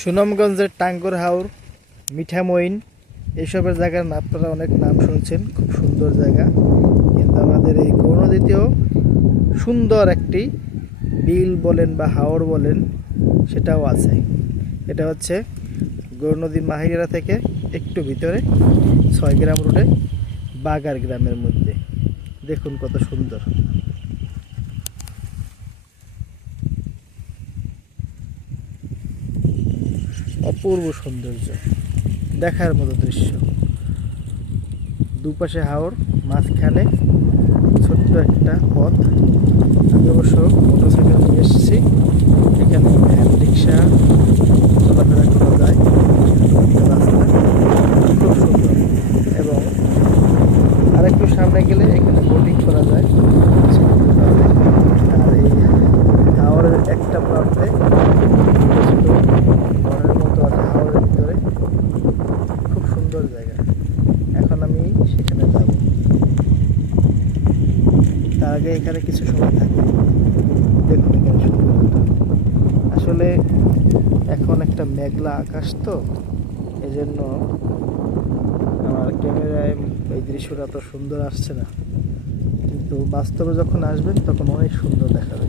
সুনামগঞ্জের টাঙ্গর হাওর, মিঠামইন এইসবের জায়গার আপনারা অনেক নাম শুনছেন, খুব সুন্দর জায়গা। কিন্তু আমাদের এই গৌরনদীতেও সুন্দর একটি বিল বলেন বা হাওর বলেন, সেটাও আছে। এটা হচ্ছে গৌরনদী মাহিরা থেকে একটু ভিতরে, ছয় গ্রাম রোডে বাগার গ্রামের মধ্যে। দেখুন কত সুন্দর। অপূর্ব সৌন্দর্য। দেখার মতো দৃশ্য। দুপাশে হাওর, মাঝখানে ছোট্ট একটা পথ। আমি অবশ্য মোটরসাইকেল নিয়ে এসেছি। এখানে ভ্যান রিক্সা চলাফেরা করা যায়। রাস্তা খুব সুন্দর। এবং আরেকটু সামনে গেলে এখানে বোটিং করা যায়। আর এই হাওরের একটা প্রান্তে ছোট ঘরের মতো আছে হাওরের ভিতরে খুব সুন্দর জায়গা এখন আমি সেখানে যাব। তার আগে এখানে কিছু সময় থাকি। দেখুন এখানে আসলে এখন একটা মেঘলা আকাশ তো, এজন্য আমার ক্যামেরায় এই দৃশ্যটা তো সুন্দর আসছে না। কিন্তু বাস্তবে যখন আসবেন, তখন অনেক সুন্দর দেখাবে।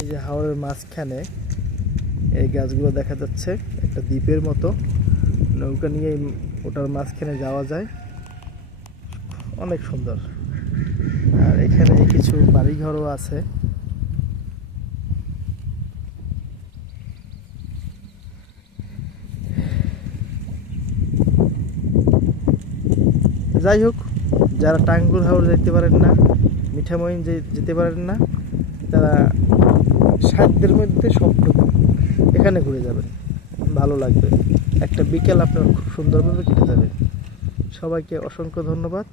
এই যে হাওরের মাঝখানে এই গাছগুলো দেখা যাচ্ছে, একটা দ্বীপের মতো। নৌকা নিয়ে ওটার মাঝখানে যাওয়া যায়। অনেক সুন্দর। আর এখানে কিছু বাড়িঘরও আছে। যাই হোক, যারা টাঙ্গুর হাওর যেতে পারেন না মিঠামইন যেতে পারেন না, তারা সাধ্যের মধ্যে সবটুকু এখানে ঘুরে যাবেন। ভালো লাগবে। একটা বিকেল আপনার খুব সুন্দরভাবে কেটে যাবে। সবাইকে অসংখ্য ধন্যবাদ।